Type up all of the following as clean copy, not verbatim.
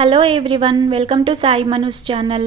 Hello everyone, welcome to Sai మనూస్ channel.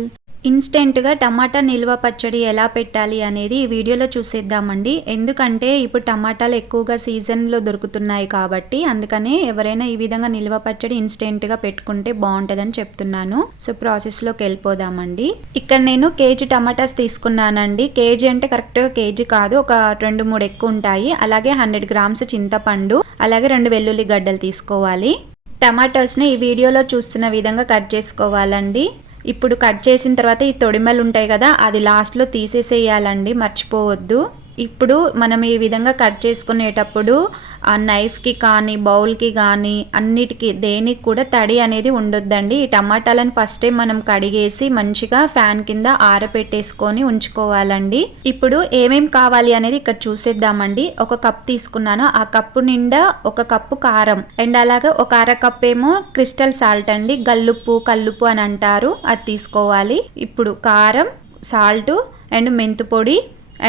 ఇన్స్టెంట్గా టమాటా నిల్వ పచ్చడి ఎలా పెట్టాలి అనేది ఈ వీడియోలో చూసేద్దామండి. ఎందుకంటే ఇప్పుడు టమాటాలు ఎక్కువగా సీజన్లో దొరుకుతున్నాయి కాబట్టి అందుకనే ఎవరైనా ఈ విధంగా నిల్వ పచ్చడి ఇన్స్టెంట్గా పెట్టుకుంటే బాగుంటుందని చెప్తున్నాను. సో ప్రాసెస్లోకి వెళ్ళిపోదామండి. ఇక్కడ నేను కేజీ టమాటాస్ తీసుకున్నానండి. కేజీ అంటే కరెక్ట్గా కేజీ కాదు, ఒక 2-3 ఎక్కువ ఉంటాయి. అలాగే 100 గ్రామ్స్ చింతపండు, అలాగే 2 వెల్లుల్లి గడ్డలు తీసుకోవాలి. టమాటోస్ని ఈ వీడియోలో చూస్తున్న విధంగా కట్ చేసుకోవాలండి. ఇప్పుడు కట్ చేసిన తర్వాత ఈ తొడిమలు ఉంటాయి కదా, అది లాస్ట్లో తీసేసేయాలండి, మర్చిపోవద్దు. ఇప్పుడు మనం ఈ విధంగా కట్ చేసుకునేటప్పుడు ఆ నైఫ్కి కానీ బౌల్కి కానీ అన్నిటికీ దేనికి కూడా తడి అనేది ఉండొద్దండి. ఈ టమాటాలను ఫస్టే మనం కడిగేసి మంచిగా ఫ్యాన్ కింద ఆరబెట్టేసుకొని ఉంచుకోవాలండి. ఇప్పుడు ఏమేం కావాలి అనేది ఇక్కడ చూసేద్దామండి. ఒక కప్ తీసుకున్నాను, ఆ కప్పు నిండా 1 కప్పు కారం అండ్ అలాగే ఒక 1/2 కప్ ఏమో క్రిస్టల్ సాల్ట్ అండి, గల్లుప్పు కల్లుప్పు అని అంటారు, అది తీసుకోవాలి. ఇప్పుడు కారం, సాల్ట్ అండ్ మెంతు పొడి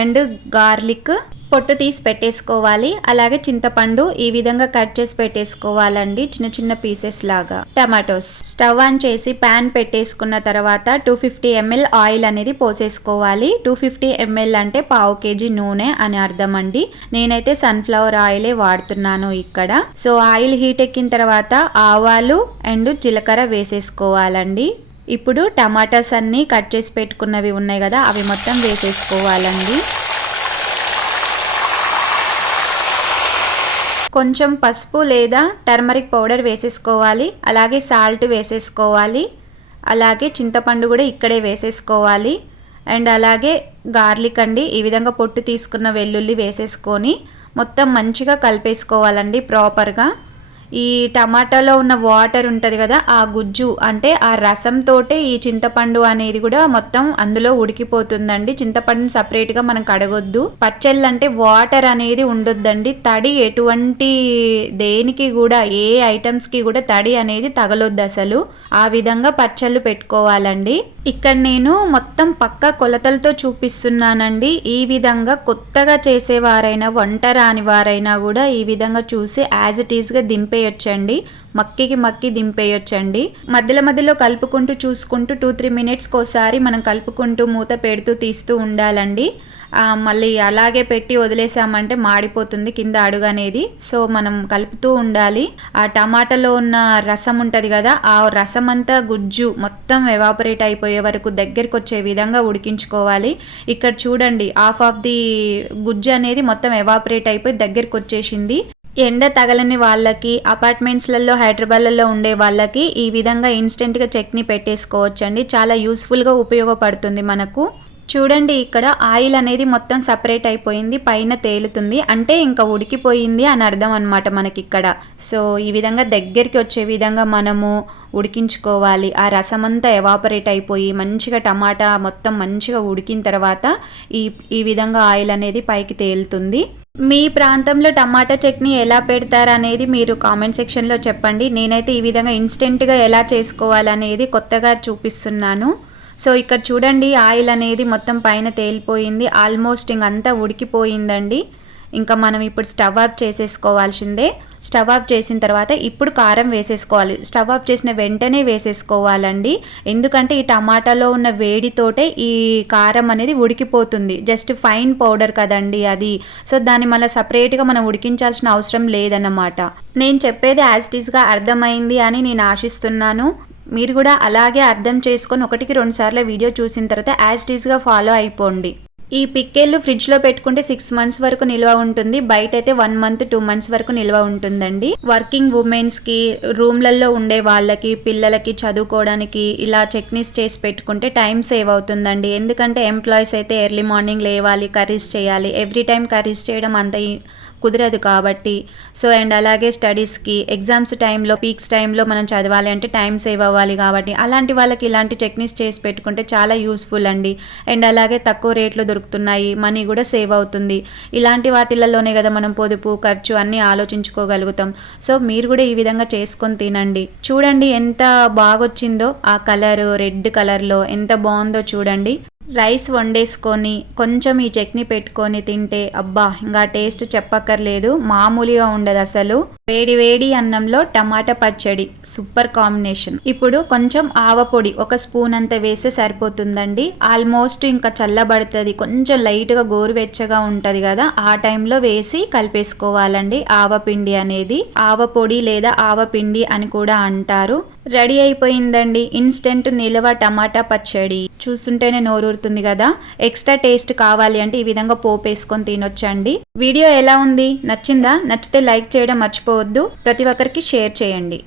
అండ్ గార్లిక్ పొట్టు తీసి పెట్టేసుకోవాలి. అలాగే చింతపండు ఈ విధంగా కట్ చేసి పెట్టేసుకోవాలండి, చిన్న చిన్న పీసెస్ లాగా. టమాటోస్ స్టవ్ ఆన్ చేసి ప్యాన్ పెట్టేసుకున్న తర్వాత 250 ml ఆయిల్ అనేది పోసేసుకోవాలి. 250 ml అంటే 1/2 kg నూనె అని అర్థం అండి. నేనైతే సన్ఫ్లవర్ ఆయిలే వాడుతున్నాను ఇక్కడ. సో ఆయిల్ హీట్ ఎక్కిన తర్వాత ఆవాలు అండ్ జీలకర్ర వేసేసుకోవాలండి. ఇప్పుడు టమాటాస్ అన్నీ కట్ చేసి పెట్టుకున్నవి ఉన్నాయి కదా, అవి మొత్తం వేసేసుకోవాలండి. కొంచెం పసుపు లేదా టర్మరిక్ పౌడర్ వేసేసుకోవాలి. అలాగే సాల్ట్ వేసేసుకోవాలి. అలాగే చింతపండు కూడా ఇక్కడే వేసేసుకోవాలి. అండ్ అలాగే గార్లిక్ అండి, ఈ విధంగా పొట్టు తీసుకున్న వెల్లుల్లి వేసేసుకొని మొత్తం మంచిగా కలిపేసుకోవాలండి ప్రాపర్గా. ఈ టమాటాలో ఉన్న వాటర్ ఉంటుంది కదా, ఆ గుజ్జు అంటే ఆ రసంతోటే ఈ చింతపండు అనేది కూడా మొత్తం అందులో ఉడికిపోతుందండి. చింతపండుని సపరేట్గా మనం కడగొద్దు. పచ్చళ్ళు అంటే వాటర్ అనేది ఉండొద్దండి, తడి ఎటువంటి దేనికి కూడా ఏ ఐటమ్స్కి కూడా తడి అనేది తగలొద్దు అసలు. ఆ విధంగా పచ్చళ్ళు పెట్టుకోవాలండి. ఇక్కడ నేను మొత్తం పక్క కొలతలతో చూపిస్తున్నానండి. ఈ విధంగా కొత్తగా చేసేవారైనా వంట రాని వారైనా కూడా ఈ విధంగా చూసి యాజ్ ఇట్ ఈస్గా దింపేయొచ్చండి, మక్కి దింపేయొచ్చండి. మధ్యలో కలుపుకుంటూ చూసుకుంటూ 2-3 మినిట్స్కి ఒకసారి మనం కలుపుకుంటూ మూత పెడుతూ తీస్తూ ఉండాలండి. మళ్ళీ అలాగే పెట్టి వదిలేసామంటే మాడిపోతుంది కింద అడుగు అనేది. సో మనం కలుపుతూ ఉండాలి. ఆ టమాటాలో ఉన్న రసం ఉంటుంది కదా, ఆ రసం అంతా గుజ్జు మొత్తం ఎవాపరేట్ అయిపోయే వరకు దగ్గరికి వచ్చే విధంగా ఉడికించుకోవాలి. ఇక్కడ చూడండి, హాఫ్ ఆఫ్ ది గుజ్జు అనేది మొత్తం ఎవాపరేట్ అయిపోయి దగ్గరికి వచ్చేసింది. ఎండ తగలని వాళ్ళకి, అపార్ట్మెంట్స్లలో హైదరాబాద్లలో ఉండే వాళ్ళకి ఈ విధంగా ఇన్స్టెంట్గా చట్నీ పెట్టేసుకోవచ్చండి. చాలా యూస్ఫుల్గా ఉపయోగపడుతుంది మనకు. చూడండి, ఇక్కడ ఆయిల్ అనేది మొత్తం సపరేట్ అయిపోయింది, పైన తేలుతుంది అంటే ఇంకా ఉడికిపోయింది అని అర్థం అనమాట మనకి ఇక్కడ. సో ఈ విధంగా దగ్గరికి వచ్చే విధంగా మనము ఉడికించుకోవాలి. ఆ రసం అంతా ఎవాపరేట్ అయిపోయి మంచిగా టమాటా మొత్తం మంచిగా ఉడికిన తర్వాత ఈ విధంగా ఆయిల్ అనేది పైకి తేలుతుంది. మీ ప్రాంతంలో టమాటా చట్నీ ఎలా పెడతారనేది మీరు కామెంట్ సెక్షన్లో చెప్పండి. నేనైతే ఈ విధంగా ఇన్స్టెంట్గా ఎలా చేసుకోవాలనేది కొత్తగా చూపిస్తున్నాను. సో ఇక్కడ చూడండి, ఆయిల్ అనేది మొత్తం పైన తేలిపోయింది, ఆల్మోస్ట్ ఇంకంతా ఉడికిపోయిందండి. ఇంకా మనం ఇప్పుడు స్టవ్ ఆఫ్ చేసేసుకోవాల్సిందే. స్టవ్ ఆఫ్ చేసిన తర్వాత ఇప్పుడు కారం వేసేసుకోవాలి. స్టవ్ ఆఫ్ చేసిన వెంటనే వేసేసుకోవాలండి, ఎందుకంటే ఈ టమాటాలో ఉన్న వేడితోటే ఈ కారం అనేది ఉడికిపోతుంది. జస్ట్ ఫైన్ పౌడర్ కదండి అది. సో దాన్ని మళ్ళీ సపరేట్గా మనం ఉడికించాల్సిన అవసరం లేదన్నమాట. నేను చెప్పేది యాజ్ ఇట్ ఈస్గా అర్థమైంది అని నేను ఆశిస్తున్నాను. మీరు కూడా అలాగే అర్థం చేసుకొని 1-2 సార్లు వీడియో చూసిన తర్వాత యాజ్ ఇట్ ఈస్గా ఫాలో అయిపోండి. ఈ పిక్కెళ్ళు ఫ్రిడ్జ్లో పెట్టుకుంటే 6 months వరకు నిల్వ ఉంటుంది. బయట అయితే 1 month 2 months వరకు నిల్వ ఉంటుందండి. వర్కింగ్ ఉమెన్స్కి, రూమ్లలో ఉండే వాళ్ళకి, పిల్లలకి చదువుకోవడానికి ఇలా చట్నీస్ చేసి పెట్టుకుంటే టైం సేవ్ అవుతుందండి. ఎందుకంటే ఎంప్లాయీస్ అయితే ఎర్లీ మార్నింగ్ లేవాలి, కర్రీస్ చేయాలి. ఎవ్రీ టైం కర్రీస్ చేయడం అంత కుదరదు కాబట్టి. సో అండ్ అలాగే స్టడీస్కి, ఎగ్జామ్స్ టైంలో, పీక్స్ టైంలో మనం చదవాలి అంటే టైం సేవ్ అవ్వాలి కాబట్టి అలాంటి వాళ్ళకి ఇలాంటి చట్నీస్ చేసి పెట్టుకుంటే చాలా యూస్ఫుల్ అండి. అండ్ అలాగే తక్కువ రేట్లో దొరుకుతున్నాయి, మనీ కూడా సేవ్ అవుతుంది. ఇలాంటి వాటిలలోనే కదా మనం పొదుపు, ఖర్చు అన్నీ ఆలోచించుకోగలుగుతాం. సో మీరు కూడా ఈ విధంగా చేసుకొని తినండి. చూడండి ఎంత బాగొచ్చిందో, ఆ కలర్ రెడ్ కలర్లో ఎంత బాగుందో చూడండి. రైస్ వండేసుకొని కొంచెం ఈ చట్నీ పెట్టుకొని తింటే అబ్బా ఇంకా టేస్ట్ చెప్పక్కర్లేదు, మామూలుగా ఉండదు అసలు. వేడి వేడి అన్నంలో టమాటా పచ్చడి సూపర్ కాంబినేషన్. ఇప్పుడు కొంచెం ఆవపొడి ఒక స్పూన్ అంత వేస్తే సరిపోతుందండి. ఆల్మోస్ట్ ఇంకా చల్లబడుతుంది, కొంచెం లైట్గా గోరువెచ్చగా ఉంటుంది కదా, ఆ టైంలో వేసి కలిపేసుకోవాలండి. ఆవపిండి అనేది ఆవపొడి లేదా ఆవపిండి అని కూడా అంటారు. రెడీ అయిపోయిందండి ఇన్స్టెంట్ నిల్వ టమాటా పచ్చడి. చూస్తుంటేనే నోరూరుతుంది కదా. ఎక్స్ట్రా టేస్ట్ కావాలి అంటే ఈ విధంగా పోపు వేసుకొని తినొచ్చండి. వీడియో ఎలా ఉంది, నచ్చిందా? నచ్చితే లైక్ చేయడం మర్చిపోవద్దు. ప్రతి ఒక్కరికి షేర్ చేయండి.